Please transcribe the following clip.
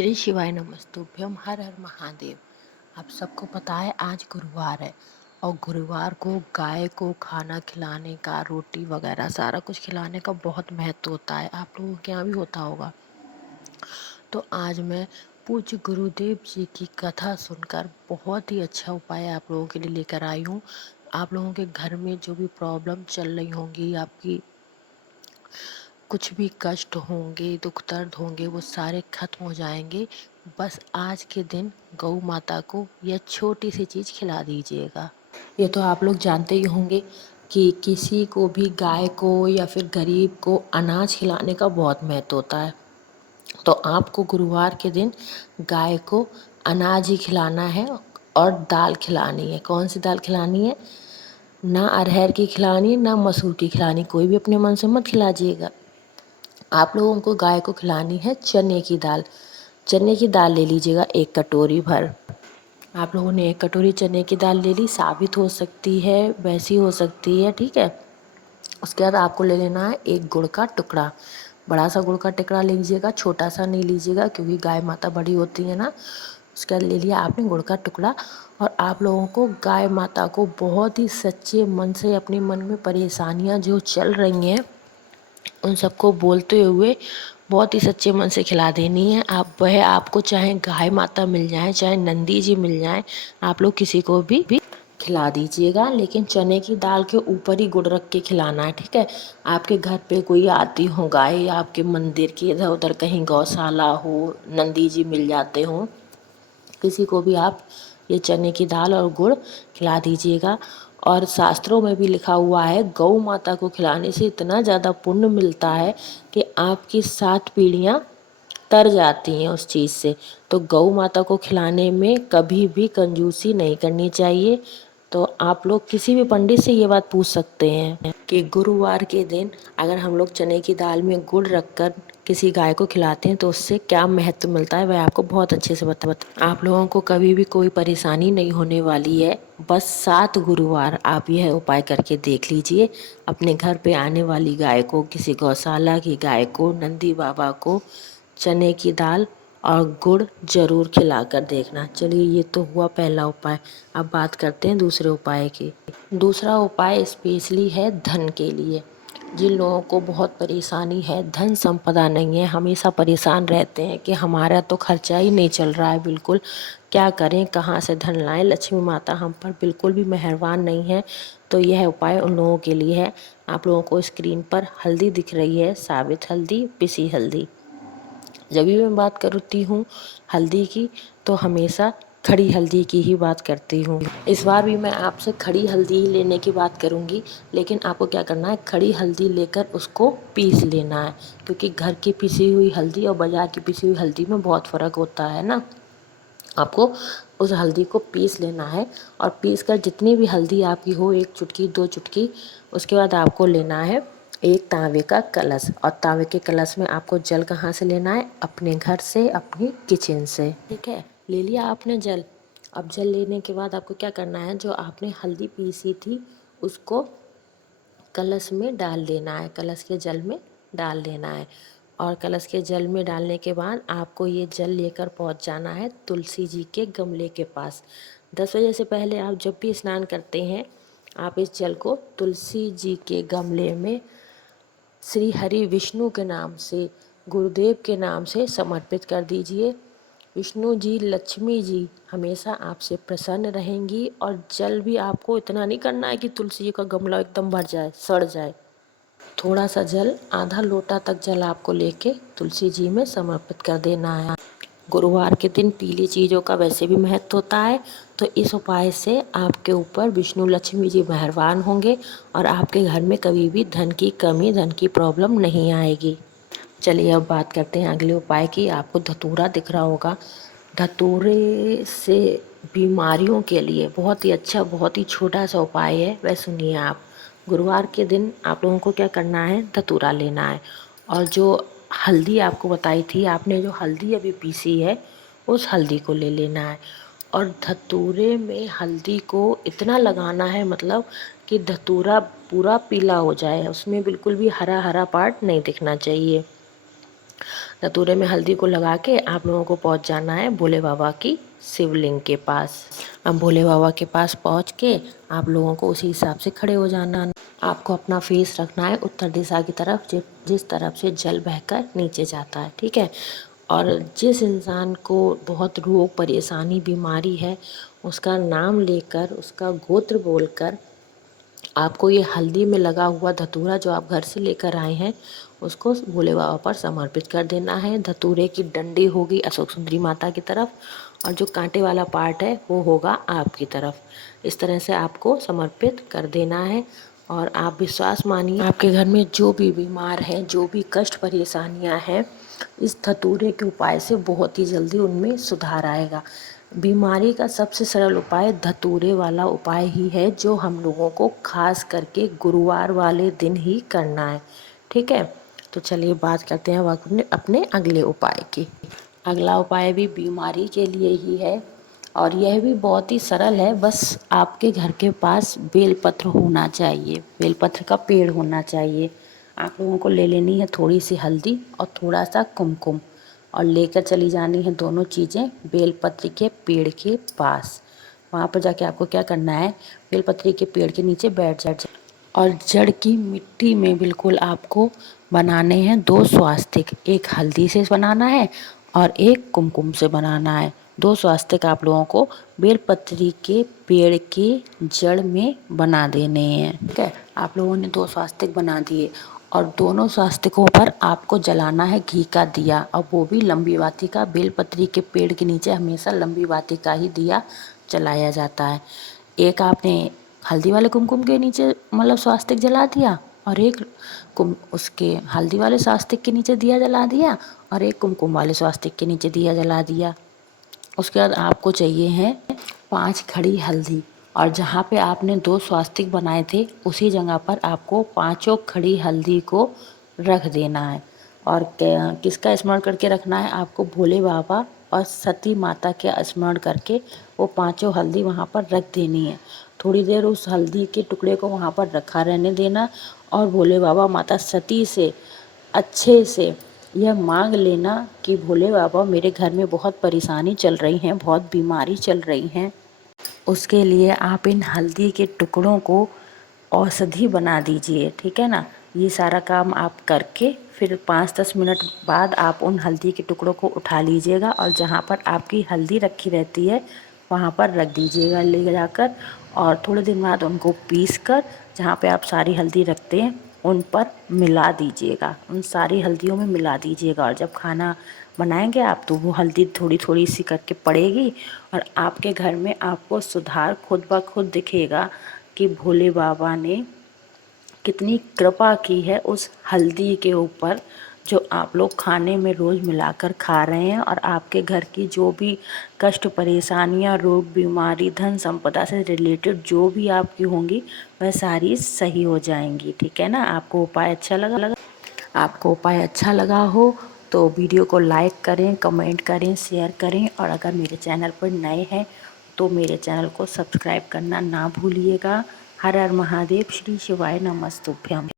श्री शिवाय नमस्तुभ्यम। हर हर महादेव। आप सबको पता है आज गुरुवार है और गुरुवार को गाय को खाना खिलाने का, रोटी वगैरह सारा कुछ खिलाने का बहुत महत्व होता है। आप लोगों के यहाँ भी होता होगा। तो आज मैं पूज्य गुरुदेव जी की कथा सुनकर बहुत ही अच्छा उपाय आप लोगों के लिए लेकर आई हूँ। आप लोगों के घर में जो भी प्रॉब्लम चल रही होंगी, आपकी कुछ भी कष्ट होंगे, दुख दर्द होंगे, वो सारे खत्म हो जाएंगे। बस आज के दिन गौ माता को यह छोटी सी चीज़ खिला दीजिएगा। ये तो आप लोग जानते ही होंगे कि किसी को भी, गाय को या फिर गरीब को अनाज खिलाने का बहुत महत्व होता है। तो आपको गुरुवार के दिन गाय को अनाज ही खिलाना है और दाल खिलानी है। कौन सी दाल खिलानी है? ना अरहर की खिलानी, ना मसूर की खिलानी। कोई भी अपने मन से मत खिलाजिएगा। आप लोगों को गाय को खिलानी है चने की दाल। चने की दाल ले लीजिएगा 1 कटोरी भर। आप लोगों ने 1 कटोरी चने की दाल ले ली। साबित हो सकती है, वैसी हो सकती है, ठीक है। उसके बाद आपको ले लेना है 1 गुड़ का टुकड़ा। बड़ा सा गुड़ का टुकड़ा ले लीजिएगा, छोटा सा नहीं लीजिएगा क्योंकि गाय माता बड़ी होती है ना। उसके बाद ले लिया आपने गुड़ का टुकड़ा। और आप लोगों को गाय माता को बहुत ही सच्चे मन से अपने मन में परेशानियां जो चल रही हैं उन सबको बोलते हुए बहुत ही सच्चे मन से खिला देनी है। वह आपको चाहे गाय माता मिल जाए, चाहे नंदी जी मिल जाए, आप लोग किसी को भी खिला दीजिएगा। लेकिन चने की दाल के ऊपर ही गुड़ रख के खिलाना है, ठीक है। आपके घर पे कोई आती हो गाय, या आपके मंदिर के इधर उधर कहीं गौशाला हो, नंदी जी मिल जाते हो, किसी को भी आप ये चने की दाल और गुड़ खिला दीजिएगा। और शास्त्रों में भी लिखा हुआ है गौ माता को खिलाने से इतना ज़्यादा पुण्य मिलता है कि आपकी 7 पीढ़ियाँ तर जाती हैं उस चीज़ से। तो गौ माता को खिलाने में कभी भी कंजूसी नहीं करनी चाहिए। तो आप लोग किसी भी पंडित से ये बात पूछ सकते हैं कि गुरुवार के दिन अगर हम लोग चने की दाल में गुड़ रखकर किसी गाय को खिलाते हैं तो उससे क्या महत्व मिलता है, वह आपको बहुत अच्छे से बता। आप लोगों को कभी भी कोई परेशानी नहीं होने वाली है। बस 7 गुरुवार आप यह उपाय करके देख लीजिए। अपने घर पे आने वाली गाय को, किसी गौशाला की गाय को, नंदी बाबा को चने की दाल और गुड़ जरूर खिला कर देखना। चलिए, ये तो हुआ पहला उपाय। अब बात करते हैं दूसरे उपाय की। दूसरा उपाय स्पेशली है धन के लिए। जिन लोगों को बहुत परेशानी है, धन संपदा नहीं है, हमेशा परेशान रहते हैं कि हमारा तो खर्चा ही नहीं चल रहा है, बिल्कुल क्या करें, कहाँ से धन लाएं, लक्ष्मी माता हम पर बिल्कुल भी मेहरबान नहीं है। तो यह उपाय उन लोगों के लिए है। आप लोगों को स्क्रीन पर हल्दी दिख रही है, साबित हल्दी, पिसी हल्दी। जब भी मैं बात करती हूँ हल्दी की तो हमेशा खड़ी हल्दी की ही बात करती हूँ। इस बार भी मैं आपसे खड़ी हल्दी लेने की बात करूँगी। लेकिन आपको क्या करना है, खड़ी हल्दी लेकर उसको पीस लेना है, क्योंकि घर की पिसी हुई हल्दी और बाजार की पिसी हुई हल्दी में बहुत फ़र्क होता है ना। आपको उस हल्दी को पीस लेना है और पीस कर जितनी भी हल्दी आपकी हो, 1 चुटकी 2 चुटकी, उसके बाद आपको लेना है एक तांबे का कलश। और तांबे के कलश में आपको जल कहाँ से लेना है? अपने घर से, अपनी किचन से, ठीक है। ले लिया आपने जल। अब जल लेने के बाद आपको क्या करना है, जो आपने हल्दी पीसी थी उसको कलश में डाल देना है, कलश के जल में डाल देना है। और कलश के जल में डालने के बाद आपको ये जल लेकर पहुंच जाना है तुलसी जी के गमले के पास। 10 बजे से पहले आप जब भी स्नान करते हैं, आप इस जल को तुलसी जी के गमले में श्री हरि विष्णु के नाम से, गुरुदेव के नाम से समर्पित कर दीजिए। विष्णु जी, लक्ष्मी जी हमेशा आपसे प्रसन्न रहेंगी। और जल भी आपको इतना नहीं करना है कि तुलसी जी का गमला एकदम भर जाए, सड़ जाए। थोड़ा सा जल, आधा लोटा तक जल आपको लेके तुलसी जी में समर्पित कर देना है। गुरुवार के दिन पीली चीज़ों का वैसे भी महत्व होता है। तो इस उपाय से आपके ऊपर विष्णु लक्ष्मी जी मेहरबान होंगे और आपके घर में कभी भी धन की कमी, धन की प्रॉब्लम नहीं आएगी। चलिए, अब बात करते हैं अगले उपाय की। आपको धतूरा दिख रहा होगा। धतूरे से बीमारियों के लिए बहुत ही अच्छा, बहुत ही छोटा सा उपाय है, वह सुनिए आप। गुरुवार के दिन आप लोगों को क्या करना है, धतूरा लेना है। और जो हल्दी आपको बताई थी, आपने जो हल्दी अभी पीसी है उस हल्दी को ले लेना है। और धतूरे में हल्दी को इतना लगाना है, मतलब कि धतूरा पूरा पीला हो जाए, उसमें बिल्कुल भी हरा हरा पार्ट नहीं दिखना चाहिए। धतूरे में हल्दी को लगा के आप लोगों को पहुंच जाना है भोले बाबा की शिवलिंग के पास। अब भोले बाबा के पास पहुंच के आप लोगों को उसी हिसाब से खड़े हो जाना। आपको अपना फेस रखना है उत्तर दिशा की तरफ, जिस तरफ से जल बहकर नीचे जाता है, ठीक है। और जिस इंसान को बहुत रोग परेशानी बीमारी है, उसका नाम लेकर, उसका गोत्र बोलकर आपको ये हल्दी में लगा हुआ धतूरा जो आप घर से लेकर आए हैं उसको भोले बाबा पर समर्पित कर देना है। धतूरे की डंडी होगी अशोक सुंदरी माता की तरफ और जो कांटे वाला पार्ट है वो होगा आपकी तरफ। इस तरह से आपको समर्पित कर देना है। और आप विश्वास मानिए, आपके घर में जो भी बीमार है, जो भी कष्ट परेशानियां हैं, इस धतूरे के उपाय से बहुत ही जल्दी उनमें सुधार आएगा। बीमारी का सबसे सरल उपाय धतूरे वाला उपाय ही है, जो हम लोगों को खास करके गुरुवार वाले दिन ही करना है, ठीक है। तो चलिए बात करते हैं अपने अगले उपाय की। अगला उपाय भी बीमारी के लिए ही है और यह भी बहुत ही सरल है। बस आपके घर के पास बेलपत्र होना चाहिए, बेलपत्र का पेड़ होना चाहिए। आप लोगों को ले लेनी है थोड़ी सी हल्दी और थोड़ा सा कुमकुम और लेकर चली जानी है दोनों चीज़ें बेलपत्र के पेड़ के पास। वहाँ पर जाके आपको क्या करना है, बेलपत्री के पेड़ के नीचे बैठ जाए और जड़ की मिट्टी में बिल्कुल आपको बनाने हैं 2 स्वास्तिक। एक हल्दी से बनाना है और एक कुमकुम से बनाना है। 2 स्वास्तिक आप लोगों को बेलपत्री के पेड़ के जड़ में बना देने हैं, ठीक है। आप लोगों ने 2 स्वास्तिक बना दिए और दोनों स्वास्तिकों पर आपको जलाना है घी का दिया, और वो भी लंबी बाती का। बेलपत्री के पेड़ के नीचे हमेशा लंबी बाती का ही दिया जलाया जाता है। एक आपने हल्दी वाले कुमकुम के नीचे मतलब स्वास्तिक जला दिया और एक उसके हल्दी वाले स्वास्तिक के नीचे दिया जला दिया और एक कुमकुम वाले स्वास्तिक के नीचे दिया जला दिया। उसके बाद आपको चाहिए है 5 खड़ी हल्दी, और जहाँ पे आपने 2 स्वास्तिक बनाए थे उसी जगह पर आपको 5 खड़ी हल्दी को रख देना है। और किसका स्मरण करके रखना है, आपको भोले बाबा और सती माता के स्मरण करके वो 5 हल्दी वहाँ पर रख देनी है। थोड़ी देर उस हल्दी के टुकड़े को वहाँ पर रखा रहने देना और भोले बाबा माता सती से अच्छे से यह मांग लेना कि भोले बाबा मेरे घर में बहुत परेशानी चल रही है, बहुत बीमारी चल रही है, उसके लिए आप इन हल्दी के टुकड़ों को औषधि बना दीजिए, ठीक है ना। ये सारा काम आप करके फिर 5-10 मिनट बाद आप उन हल्दी के टुकड़ों को उठा लीजिएगा और जहाँ पर आपकी हल्दी रखी रहती है वहाँ पर रख दीजिएगा ले जाकर, और थोड़े दिन बाद उनको पीस कर जहाँ पे आप सारी हल्दी रखते हैं उन पर मिला दीजिएगा, उन सारी हल्दियों में मिला दीजिएगा। और जब खाना बनाएंगे आप तो वो हल्दी थोड़ी थोड़ी सी करके पड़ेगी और आपके घर में आपको सुधार खुद ब खुद दिखेगा कि भोले बाबा ने कितनी कृपा की है उस हल्दी के ऊपर जो आप लोग खाने में रोज़ मिलाकर खा रहे हैं। और आपके घर की जो भी कष्ट परेशानियां, रोग बीमारी, धन संपदा से रिलेटेड जो भी आपकी होंगी वह सारी सही हो जाएंगी, ठीक है ना। आपको उपाय अच्छा लगा आपको उपाय अच्छा लगा हो तो वीडियो को लाइक करें, कमेंट करें, शेयर करें, और अगर मेरे चैनल पर नए हैं तो मेरे चैनल को सब्सक्राइब करना ना भूलिएगा। हर हर महादेव, श्री शिवाय नमस्तुभ्यम।